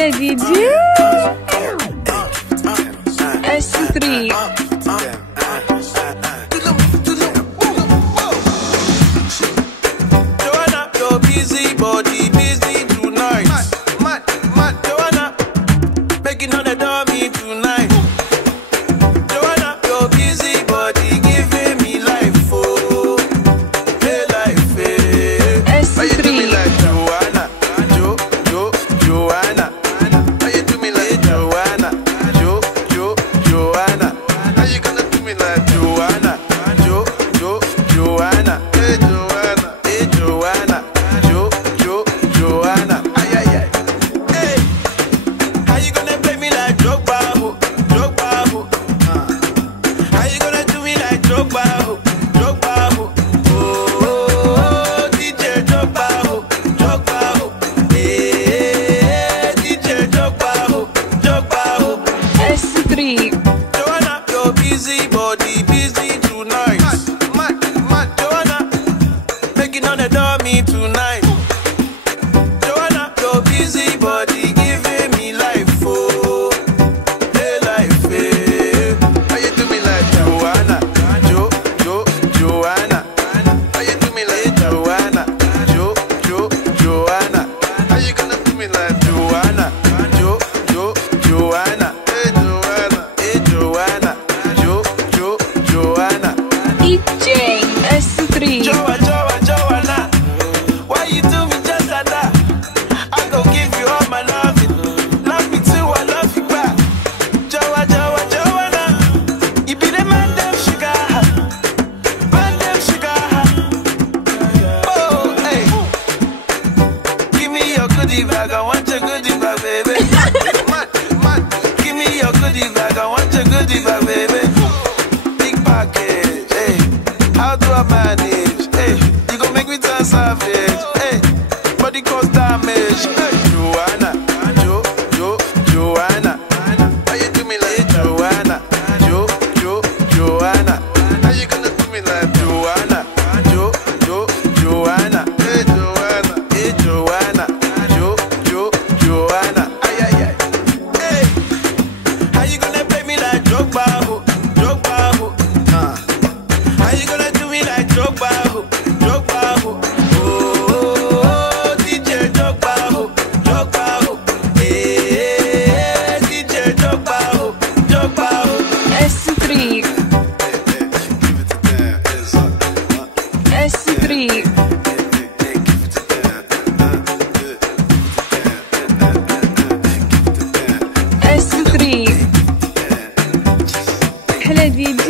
هلا DJ S3. Joanna, your busy body, busy tonight. Joanna, making on the dummy tonight. Joanna, your busy body, giving me life, oh, hey life, hey. Why you do me like Joanna, Joanna? Why you do me like Joanna, Joanna? How you gonna do me like Joanna, Joanna? Hey Joanna, hey Joanna, Joanna. Ay ay ay. Hey, how you gonna play me like Drogba, ho? How you gonna do me like Drogba, ho? Oh, DJ Drogba, ho. Hey, DJ Drogba, ho. S3. Joanna, your busy body, busy tonight. Joanna, making on the dummy tonight. Joanna, your busy body, giving me life, oh, hey life, hey. How you do me like Joanna, Joanna? How you do me like Joanna, Joanna? How you gonna do me like Joanna, Joanna? Hey Joanna, Joanna, DJ S3. Joanna, why you do me just like that? I go give you all my loving. Love me too, I love you back. Joanna, you be the man them sugar. Oh, hey, give me your goodie bag, I want your goodie bag, baby. Give me your goodie bag, I want your goodie bag, baby. Big package, hey, how do I manage? Hey, you gon' make me turn savage, hey, body cause damage. Hey, Joanna, Joanna, how you do me like Joanna, Joanna? How you gonna do me like Joanna, Joanna? Hey Joanna, Joanna, ay ay ay. Hey, how you gonna play me like Drogba, ho? How you gonna do me like Drogba, ho? Oh, DJ Drogba, ho. Hey, DJ Drogba, ho. S3. S3. S3. هلا DJ